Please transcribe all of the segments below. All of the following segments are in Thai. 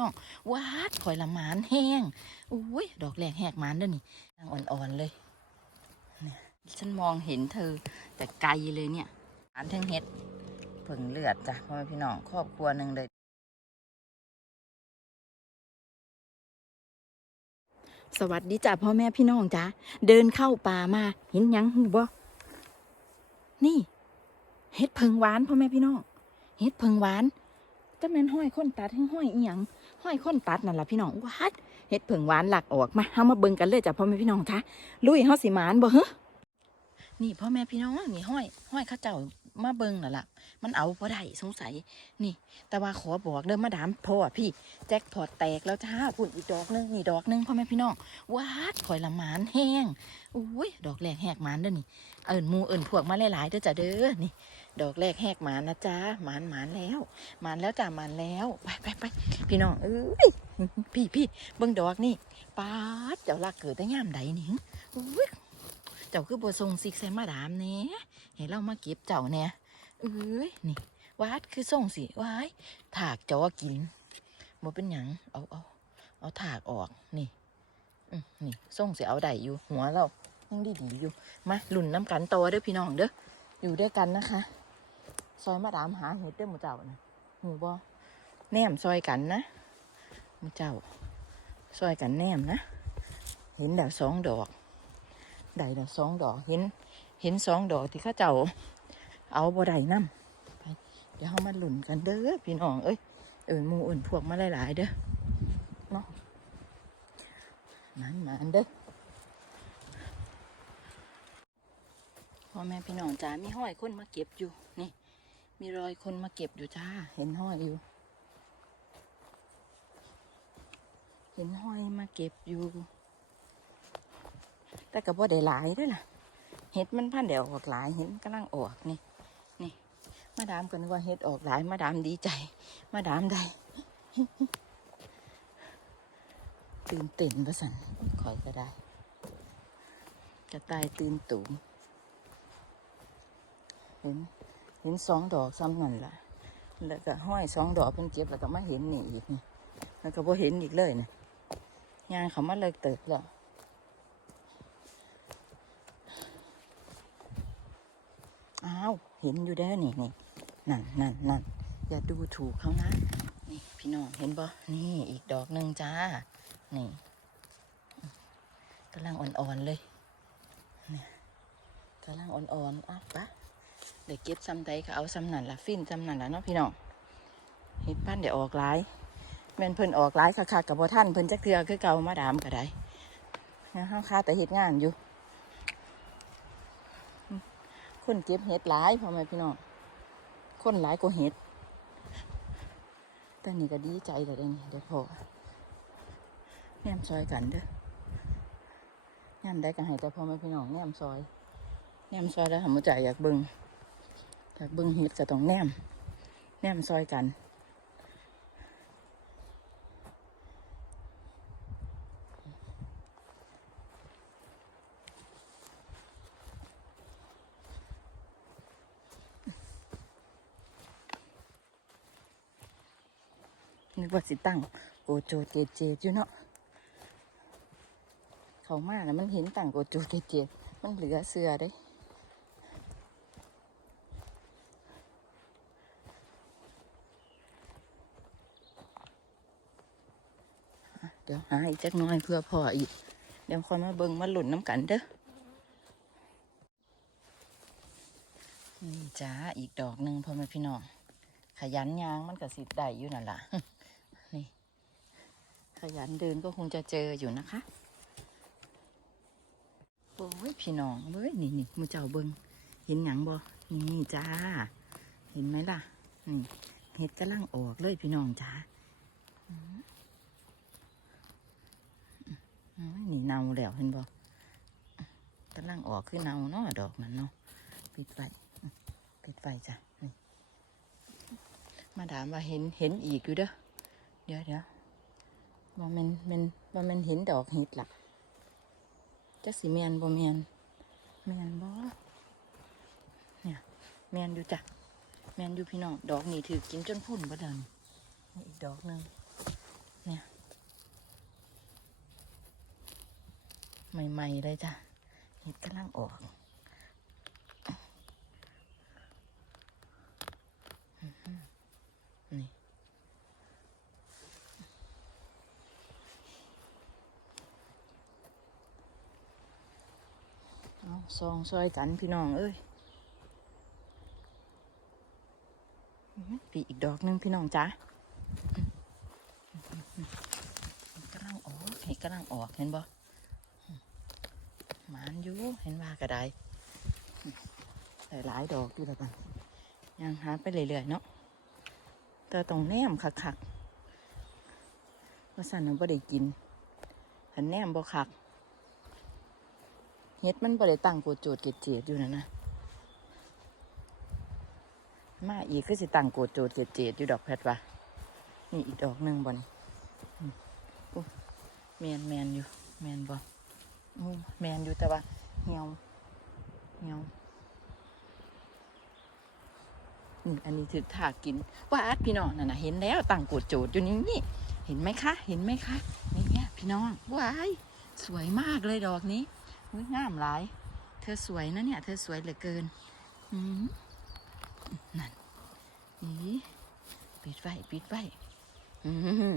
น้องวาดข่อยละหมานแห้งอุ้ยดอกแรกแหกหมานด้อนี่นางอ่อนๆเลยเนี่ยฉันมองเห็นเธอแต่ไกลเลยเนี่ยหานทั้งเฮ็ดผึ่งเลือดจ้ะพ่อแม่พี่น้องครอบครัวหนึ่งเลยสวัสดีจ้ะพ่อแม่พี่น้องจ้ะเดินเข้าป่ามาเห็นยังหูบ่นี่ เฮ็ดเพิงหวานพ่อแม่พี่น้องเฮ็ดเพิงหวานจะแม่นห้อยคนตัดให้ห้อยอีหยัง ห้อยคนตัดนั่นล่ะพี่น้องวัดเฮ็ดเพิงหวานหลักออกมาเฮามาเบิ่งกันเลยจ้ะพ่อแม่พี่น้องจ้ะลุยเฮาสิมานบ่ฮะนี่พ่อแม่พี่น้องนี่ห้อย ห้อยเขาเจ้ามาเบิ่งน่ะล่ะ มันเอาบ่ได้สงสัย นี่ แต่ว่าขอบอกเด้อมาดามพ่อพี่แจ็คพอตแตกแล้วจ้าพุ่นอีกดอกหนึงนี่ดอกหนึงพ่อแม่พี่น้องวาดข่อยละหมานแห้งอุ้ยดอกแรกแหกหมานเด้อนี่เอิญมูเอิญพวกมาหลายๆเด้อจ้ะเด้อนี่ ดอกแรกแหกหมานนะจ้าหมานหมานแล้วหมานแล้วจ้าหมานแล้วไปไปไปพี่น้องเอ้ยพี่พี่เบิ่งดอกนี่ปาดเจ้าลักเกิดได้ยามใดนี่อุ้ยเจ้าคือบัวทรงซิกใส่มาดามเน่ให้เรามาเก็บเจ้าเนี่ยเอ้ยนี่วาดคือส่งสิวายถากจอกินบ่เป็นหยังเอาเอาเอาถากออกนี่อนี่ส่งสิเอาได้อยู่หัวเรายังดีดีๆอยู่มาหลุ่นน้ำกันโตเด้อพี่น้องเด้ออยู่ด้วยกันนะคะ ซอยมาดามหาเห็ดเด้อหมูเจ้านะหมูบอแนมซอยกันนะหมูเจ้า ซอยกันแนมนะ เห็นดาวสองดอกได้ดาวสองดอก เห็น เห็นสองดอกที่ข้าเจ้า เอาบ่ได้น้ำไปเดี๋ยวเขามาหลุ่นกันเด้อพี่น้อง เอ้ย เอินหมูอื่นพวกมาหลายๆเด้อเนาะมันมันเด้อพ่อแม่พี่น้องจ้ามีห้อยคนมาเก็บอยู่ มีรอยคนมาเก็บอยู่จ้า เห็นห้อยอยู่ เห็นห้อยมาเก็บอยู่ แต่ก็บ่ได้หลายด้วยล่ะ เห็ดมันพันเดี๋ยวออกหลาย เห็นกำลังออกนี่ นี่ มาดามกันว่าเห็ดออกหลาย มาดามดีใจ มาดามได้ตื่นเต้นประสันคอยก็ได้กระตายตื่นตูมเห็น เห็นสองดอกซ้ำนั่นล่ะ แล้วก็ห้อยสองดอกเพิ่นเก็บแล้วก็มาเห็นนี่อีกนี่แล้วก็บ่เห็นอีกเลยนะยางเขามาเลยเติบแล้วอ้าวเห็นอยู่แล้นี่นี่นั่นนั่นนั่นอย่าดูถูกเขานะนี่พี่น้องเห็นบ่นี่อีกดอกหนึ่งจ้า นี่กำลังอ่อนๆเลยเนี่ยกำลังอ่อนๆอะปะ เดี๋ยวเก็บซ้ำใดก็เอาซ้ำนั่นละฟินซ้ำนั่นละเนาะพี่น้องเห็ดพันเดี๋ยวออกหลายแม่นเพิ่นออกหลายคักๆกับบ่ท่านเพิ่นจักเทือคือเก่ามาดามก็ได้นะห้าคาแต่เห็ดงานอยู่คนเก็บเห็ดหลายพ่อแม่พี่น้องคนหลายกว่าเห็ดแต่นี่ก็ดีใจเลยเด้เดี๋ยวพอแนมซอยกันเด้อแนมได้ก็ให้แต่พ่อแม่พี่น้องแนมซอยแนมซอยแล้วทำมือใจอยากบิง อยากเบิงเห็ดก็ต้องแนม แนมซอยกัน นึกว่าสิตั้งโกโจเจเจอยู่เนาะเขามาแล้วมันเห็นตั้งโกโจเจเจมันเหลือเสือเด้ ดี๋ยวหาอีกจักน้อยเพื่อพออีก เดี๋ยวคอยมาเบิงมาหลุนน้ำกันเด้อนี่จ้าอีกดอกหนึ่งพ่อแม่พี่น้อง ขยันยางมันก็สิได้อยู่นั่นล่ะนี่ ขยันเดินก็คงจะเจออยู่นะคะโอ้ยพี่น้องเว้ยนี่นี่มูเจ้าเบิงเห็นหยังบ่นี่จ้า เห็นไหมล่ะนี่เห็ดกำลังออกเลยพี่น้องจ้าอืมอืม นี่เนาแล้วเห็นบ่กำลังออกคือเนาเนาะดอกมันเนาะปิดไฟปิดไฟจ้ะนี่มาถามว่าเห็นเห็นอีกอยู่เด้อเดี๋ยวเดี๋ยวว่ามันมันว่ามันเห็นดอกเห็ดล่ะจักสิแมนบ่แมนแมนบ่เนี่ยแมนอยู่จ้ะแมนอยู่พี่น้องดอกนี่ถือกินจนพุ่นบ่เดินอีกดอกหนึ่งเนี่ย ใหม่ ๆ เลยจ้ะเห็ดกำลังออกนี่เอาซองซอยจันพี่น้อง เอ้ยอื้อหือปีอีกดอกหนึงพี่น้องจ้ะกำลังออกเห็ดกำลังออกเห็นบ่านอยู่เห็นว่ากระไดหลายหลายดอกอยู่แล้วกันยังหาไปเรื่อยๆเนาะแต่ต้องแนมคักๆว่าสันมันบ่ได้กินหันแนมบ่คักเฮ็ดมันบ่ได้ตั้งโกโจดเกดเจียดอยู่นะนะมาอีกคือสิตั้งโกโจดเกดเจียดอยู่ดอกแพทว่านี่อีกดอกหนึ่งบ่นี่อืมโอ้แมนแมนอยู่แมนบ่อืม แมนอยู่แต่ว่าเหี่ยวเหี่ยวอันนี้ถือถากินว่าดพี่น้องนั่นนะเห็นแล้วตั้งกดโจดอยู่นี่นี่เห็นไหมคะ เห็นไหมคะนี่เนี่ยพี่น้องว้ายสวยมากเลยดอกนี้อุ๊ยงามหลาย เธอสวยนะเนี่ย เธอสวยเหลือเกินอืมนั่นนี่ปิดไว้ปิดไว้อืม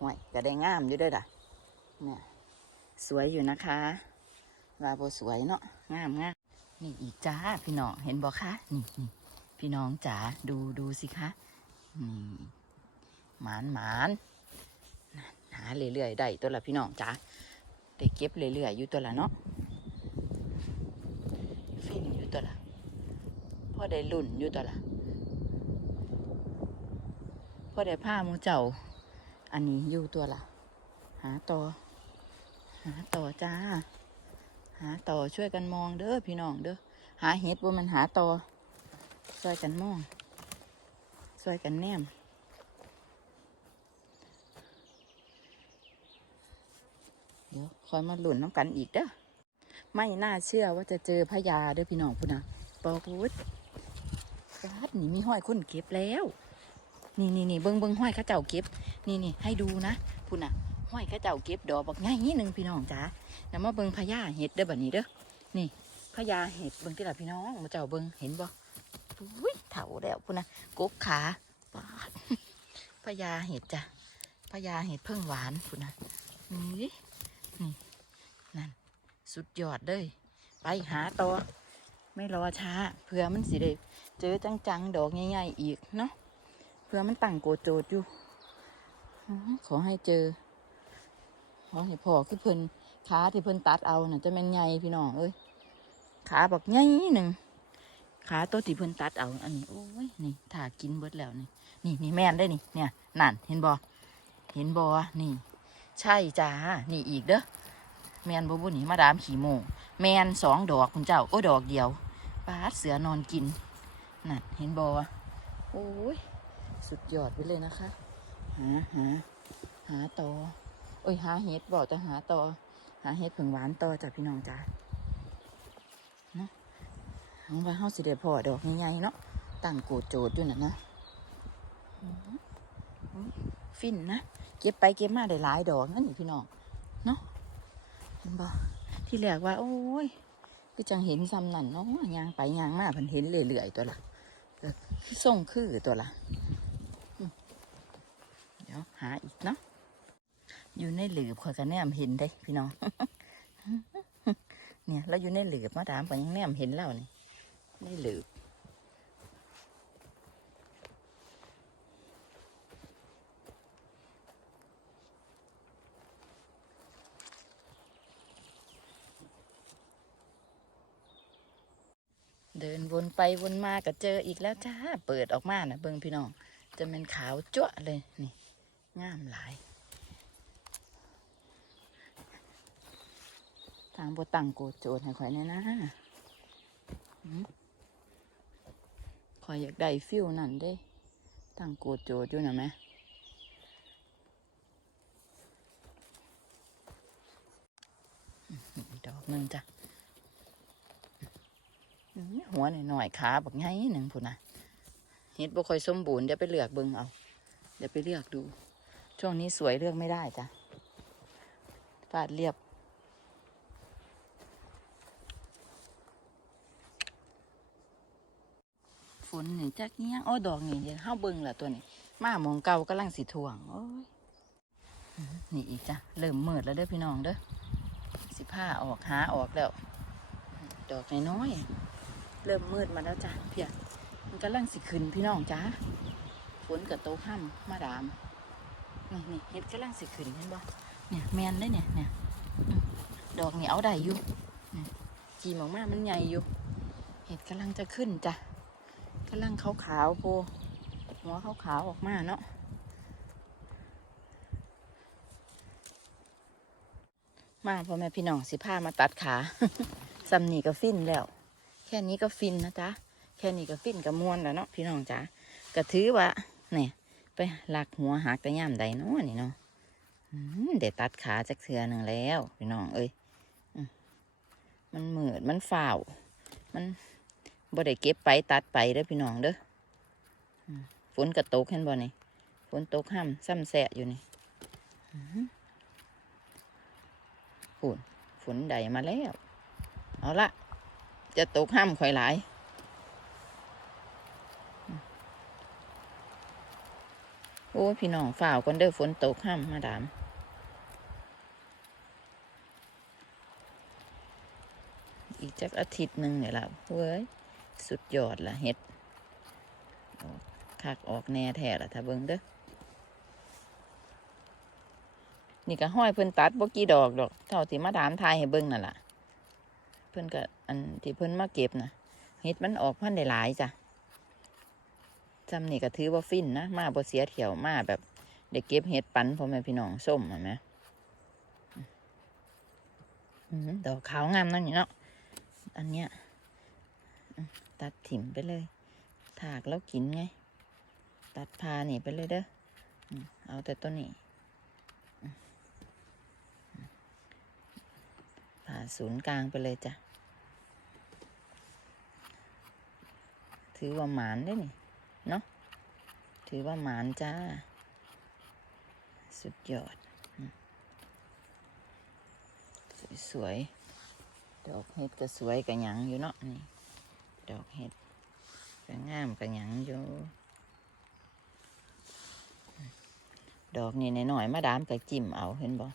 ห่วยก็ได้งามอยู่ด้วยล่ะเนี่ย สวยอยู่นะคะว่าโบสวยเนาะงามงามนี่อีกจ้าพี่น้องเห็นบอกคะนี่นี่พี่น้องจ๋าดูดูสิคะนี่หมานหมานหาเรื่อยๆได้ตัวละพี่น้องจ๋าได้เก็บเรื่อยๆอยู่ตัวละเนาะฟินอยู่ตัวละพ่อได้ลุ่นอยู่ตัวละพ่อได้ผ้ามูเจ้า อันนี้อยู่ตัวละหาตัวาต่อจ้า หาต่อช่วยกันมองเด้อพี่น้องเด้อหาเห็ดว่ามันหาต่อช่วยกันมองช่วยกันแนมเดี๋ยวคอยมาหลุนน้ำกันอีกเด้อไม่น่าเชื่อว่าจะเจอพญาเด้อพี่น้องพุ่นนะปอกุดรัดนี่มีห้อยคนเก็บแล้ว นี่นี่นี่เบิ้งเบิ้งห้อยข้าเจ้าเก็บ นี่นี่ให้ดูนะพุ่นนะ ห้อยข้าเจ้าเก็บดอกบักง่ายนิดนึงพี่น้องจ้าแล้วมาเบิ่งพญาเห็ดเด้อบัดนี้เด้อนี่พญาเห็ดเบิ่งที่ละพี่น้องมาเจ้าเบิ่งเห็นบ่อุ้ยเถาแล้วพุ่นนะกกขาปาดพญาเห็ดจ้ะพญาเห็ดเพิ่งหวานพุ่นนะนี่นี่นั่นสุดยอดเลยไปหาต่อไม่รอช้าเผื่อมันสิได้เจอจังๆดอกใหญ่ๆอีกเนาะเผื่อมันตั้งโกโจดอยู่ขอให้เจอ ขอให้พ่อคือเพิ่นขาที่เพิ่นตัดเอาน่ะจะแม่นใหญ่พี่น้องเอ้ยขาบักใหญ่หนึ่งขาตัวที่เพิ่นตัดเอาอันนี้โอ้ยนี่ถ้ากินเบิดแล้วนี่นี่นี่แม่นได้นี่เนี่ยนั่นเห็นบ่เห็นบ่นี่ ใช่จ้านี่อีกเด้อแมนบ่บุนี่มาดามขี่โมงแมนสองดอกคุณเจ้าโอ้ดอกเดียวปาดเสือนอนกินนั่นเห็นบ่โอ้ยสุดยอดไปเลยนะคะหาหาหาต่อ โอ้ยหาเห็ดบอกจะหาต่อ หาเห็ดผึ่งหวานต่อจ้ะพี่น้องจ้านะหวังว่าเฮาสิได้พอดอกใหญ่ๆเนาะตั้งโกดโจดอยู่น่ะนะฟินนะเก็บไปเก็บมาได้หลายดอกนั่นนี่พี่น้องเนาะเห็นบ่ที่แรกว่า โอ้ยก็จังเห็นซ้ำนั่นเนาะยางไปยางมาพันเห็นเรื่อยๆตัวละคือส่งคือตัวละเดี๋ยวหาอีกเนาะ อยู่ในหลืบข่อยก็แนมเห็นได้พี่น้อง เนี่ยเราอยู่ในหลืบมาถามก็ยังแนมเห็นแล้วนี่ในหลืบเดินวนไปวนมาก็เจออีกแล้วจ้า เปิดออกมานะเบิ่งพี่น้อง จะเป็นขาวจั่วเลย นี่ งามหลาย ทางบตังโกโจดให้ข่อยแน่นะข่อยอยากได้ฟิวนั่นเด้ตังโกโจดอยู่นะแม่อืมอีกดอกหนึ่งจ้ะหัวหน่อยๆขาบักไงหนึ่งพุ่นนะเฮ็ดบ่ค่อยสมบูรณ์เดี๋ยวไปเลือกเบิ่งเอา เดี๋ยวไปเลือกดู ช่วงนี้สวยเลือกไม่ได้จ้ะฟาดเรียบ จักเนี้ยงอ้ดอกนี่เดี๋ยวเฮาเบิ่งละตัวนี้มามองเก่ากำลังสิถ่วงโอ้ยนี่อีกจ้ะเริ่มมืดแล้วเด้อพี่น้องเด้อสิผ้าออกหาออกแล้ว ดอกน้อยๆเริ่มมืดมาแล้วจ้ะเพียมันกำลังสิขึ้นพี่น้องจ้าฝนกับโตค่ำมมาดามนี่นี่เห็ดกำลังสิขึ้นเห็นบ่เนี่ยแมนเลยเนี่ยเนี่ยดอกนี่เอาได้อยู่นี่กีมออกมามันใหญ่อยู่เห็ดกำลังจะขึ้นจ้ะ กำลังขาวขาวๆโพหัวขาวขาวๆออกมาเนาะมาพ่อแม่พี่น้องสิพามาตัดขาซำนี่ก็ฟินแล้ว แค่นี้ก็ฟินนะจ๊ะแค่นี้ก็ฟินกับมวนแล้วเนาะพี่น้องจ๋าก็ถือว่าเนี่ยไปหลักหัวหักแต่ย่ามใดเนาะนี่เนาะอืมเด็ดตัดขาจากเถือหนึ่งแล้ว พี่น้องเอ้ยมมันเหมือดมันฝ่าวมัน บ่ได้เก็บไปตัดไปเด้อพี่น้องเด้อฝนกระตกเห็นบ่นี่ฝนตกห้ำซ้ำแสะอยู่นี่ฝนฝนใดมาแล้ว เอาละจะตกห้ำข่อยหลายโอ้พี่น้องฝ่าวกันเด้อฝนตกห้ามมาดามอีกจักอาทิตย์หนึ่งเนี่ยละเว้ย สุดยอดละเห็ดคักออกแน่แท้ละถ้าเบิ่งเด้อนี่ก็ห้อยเพิ่นตัดบ่กี่ดอกดอก เท่าที่มาดามทายให้เบิ่งนั่นล่ะ เพิ่นก็อันที่เพิ่นมาเก็บนะเห็ดมันออกพันได้หลายจ้ะจำนี่ก็ถือว่าฟินนะ มาบ่เสียเที่ยวมาแบบได้เก็บเห็ดปันพ่อแม่พี่น้องส้มเห็นไหมดอกขาวงามนั่นนี่เนาะ อันเนี้ย ตัดถิ่มไปเลย ถากแล้วกินไง ตัดพานี่ไปเลยเด้อเอาแต่ต้นนี้ผ่าศูนย์กลางไปเลยจ้ะ ถือว่าหมานได้นี่ เนาะ ถือว่าหมานจ้า สุดยอด สวยๆ ดอกเห็ดก็สวยกระหยังอยู่เนาะนี่ ดอกเห็ดก็งามกระหยังอยู่ ดอกนี่หน่อยๆมาดามกับจิ้มเอาเห็นบ่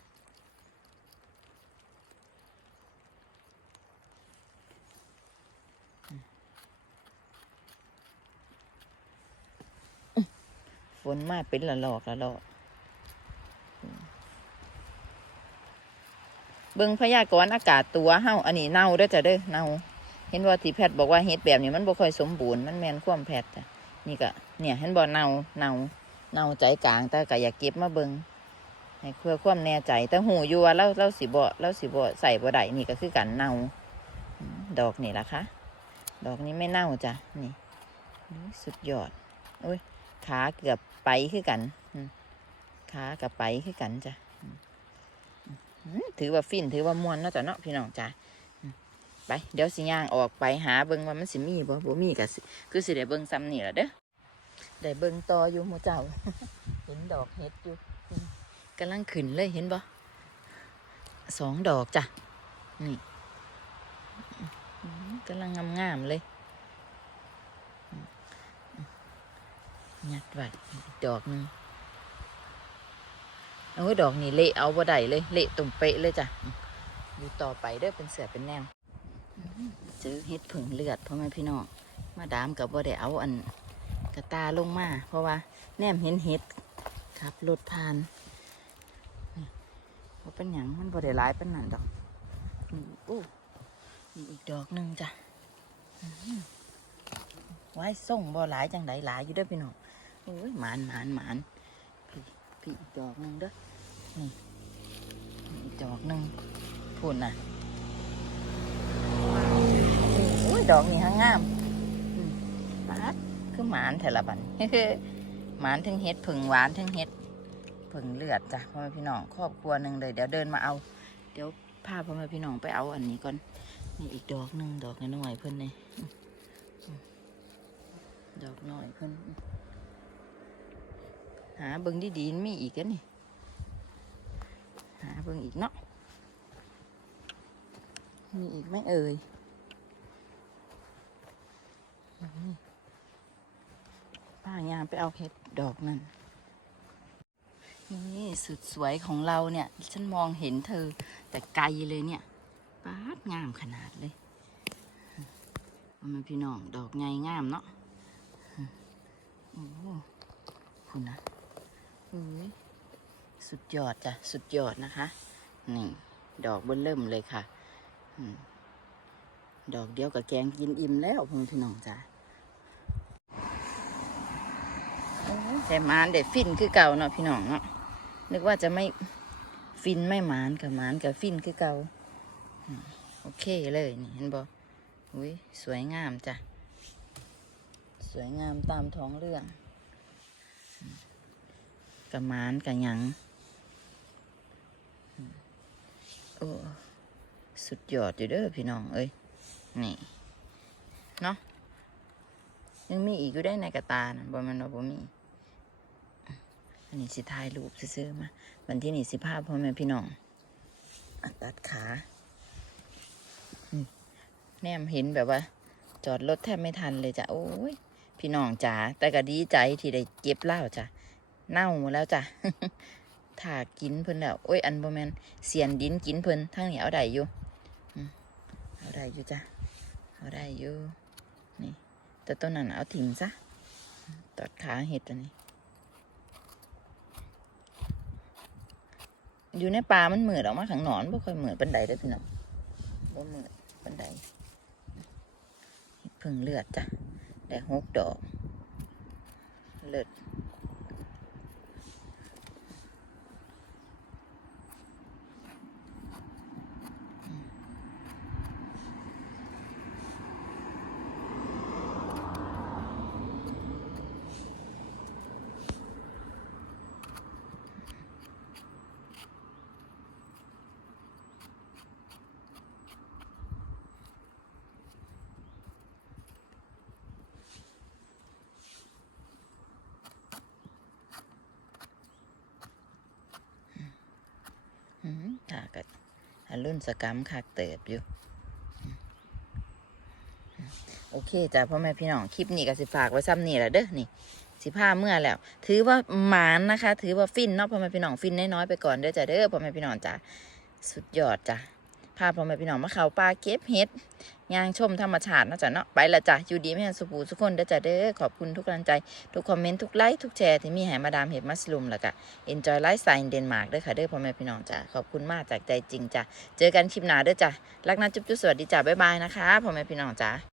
ฝนมาเป็นละลอกละลอกเบิ่งพยากรณ์อากาศตัวเฮาอันนี้เน่าด้อจ้ะเด้อเน่า ห็นว่าที่แพทย์บอกว่าเฮ็ดแบบนี้มันบ่ค่อยสมบูรณ์มันแมนความแพทย์จ้ะนี่ก็เนี่ยเห็นบ่เน่าเน่าเน่าใจกลางแต่ก็อยากเก็บมาเบิงให้เพื่อความแน่ใจ แต่หูอยู่ว่าเราเราสิบ่เราสิบ่ใส่บ่ได้นี่ก็คือกันเน่าดอกนี่ล่ะคะดอกนี้ไม่เน่าจ้ะนี่สุดยอดโอ้ยขาเกือบไปคือกันขากับไปคือกันจ้ะถือว่าฟินถือว่ามวนเนาะจ้ะเนาะพี่น้องจ้ะ ไปเดี๋ยวสิย่างออกไปหาเบิ่งว่ามันสิมีบ่บ่มีก็สิคือสิได้เบิ่งซ้ำนี่ล่ะเด้อได้เบิ่งต่ออยู่หมู่เจ้า เห็นดอกเห็ดอยู่กำลังขึ้นเลยเห็นบ่สองดอกจ้ะนี่กำลังงามๆเลยยัดไว้ดอกหนึงโอ้ดอกนี่เละเอาบ่ได้เลย เละตุ่มเป๊ะเลยจ้ะอยู่ต่อไปเด้อเป็นเสือเป็นแนว เจอเห็ดผึ่งเลือดพ่อแม่พี่น้องมาดามกับบ่ได้เอาอันกระตาลงมา เพราะว่า แนมเห็นเห็ดขับรถผ่านนี่ว่าเป็นหยังมันบ่ได้หลายเป็นนั่นดอกนี่อู้นี่อีกดอกหนึ่งจ้ะไว้ส่งบ่หลายจังไดหลายอยู่เด้อพี่น้องโอ้ยหมานหมานหมานพี่พี่อีกดอกหนึงเด้อนี่นี่อีกดอกหนึงพูนน่ะโอ้ย ดอกนี่ฮะงามอืมปาดคือหมานแถละบันหมานถึงเฮ็ดผึ่งหวานถึงเฮ็ดผึ่งเลือดจ้ะพ่อแม่พี่น้องครอบครัวหนึ่งเลย เดี๋ยวเดินมาเอา เดี๋ยวพาพ่อแม่พี่น้องไปเอาอันนี้ก่อนนี่อีกดอกหนึ่งดอกน้อยเพิ่นนี่ดอกน้อยเพิ่นหาเบิ่งดีๆมีอีกกันนี่หาเบิ่งอีกเนาะมีอีกไหมเอ่ย ป้ายางไปเอาเห็ดดอกนั่น นี่สุดสวยของเราเนี่ย ฉันมองเห็นเธอ แต่ไกลเลยเนี่ยป้าดงามขนาดเลยเอามาพี่น้องดอกไงงามเนาะโอ้คุณนะเอ้ยสุดยอดจ้ะ สุดยอดนะคะ นี่ ดอกเบิ้ลเริ่มเลยค่ะ ดอกเดียวกับแกงกินอิ่มแล้วพ่อแม่พี่น้องจ้ะโอ้ย แต่มานเด็ดฟินคือเก่าเนาะพี่น้องเนาะนึกว่าจะไม่ฟินไม่มานกับมานกับฟินคือเก่าโอเคเลยนี่เห็นบ่อุ้ยสวยงามจ้ะสวยงามตามท้องเรื่องอืมกับมานกับหยังโอ้สุดยอดอยู่เด้อพี่น้องเอ้ยนี่เนาะยังมีอีกอยู่ได้ในกระตานะบ่มันว่าบ่มี อันนี้สิถ่ายรูปซื้อมา วันที่นี่สิภาพพ่อแม่พี่น้องอตัดขาแนมเห็นแบบว่า จอดรถแทบไม่ทันเลยจ้ะ โอ้ย พี่น้องจ๋า แต่ก็ดีใจที่ได้เก็บเหล้าจ้ะ เน่าหมดแล้วจ้ะถ้ากินเพิ่นแล้วโอ้ย อันบ่แมนเสียนดินกินเพิ่นทั้งนี้เอาได้อยู่เอาได้อยู่จ้ะ เอาได้อยู่ นี่ แต่ต้นนั้นเอาถิ่มซะ ตอดขาเห็ดตัวนี้ อยู่ในป่ามันเหมือดออกมาข้างนอนบ่ค่อยเหมือดปันใดได้พี่น้องบ่เหมือดปันใดเห็ดพึ่งเลือดจ้ะได้หกดอก เลือด ค่ะก็อันรุ่นสกรรมคักเติบอยู่ โอเคจ้ะพ่อแม่พี่น้อง คลิปนี้ก็สิฝากไว้ซ้ำนี่แหละเด้อนี่สิผ้าเมื่อแล้ว ถือว่าหมานนะคะ ถือว่าฟินเนาะพ่อแม่พี่น้องฟินน้อยๆไปก่อนเด้อจ้ะเด้อพ่อแม่พี่น้องจ้ะสุดยอดจ้ะ พาพ่อแม่พี่น้องมาเขาป่าเก็บเห็ดย่างชมธรรมชาตินาะจ๊ะเนาะไปละจ้ะอยู่ดีไม่หันสุภูทุกคนเด้อจ้ะเด้อขอบคุณทุกกำลังใจ ทุกคอมเมนต์ทุกไลค์ทุกแชร์ที่มีให้มาดามเห็ดมัสลุมแล้วก็ Enjoy Lifestyle in Denmark เด้อค่ะเด้อพ่อแม่พี่น้องจ้ะขอบคุณมากจากใจจริงจ้ะเจอกันคลิปหน้าเด้อจ้ะรักนะจุ๊บจุ๊บสวัสดีจ้ะบ๊ายบายนะคะพ่อแม่พี่น้องจ้ะ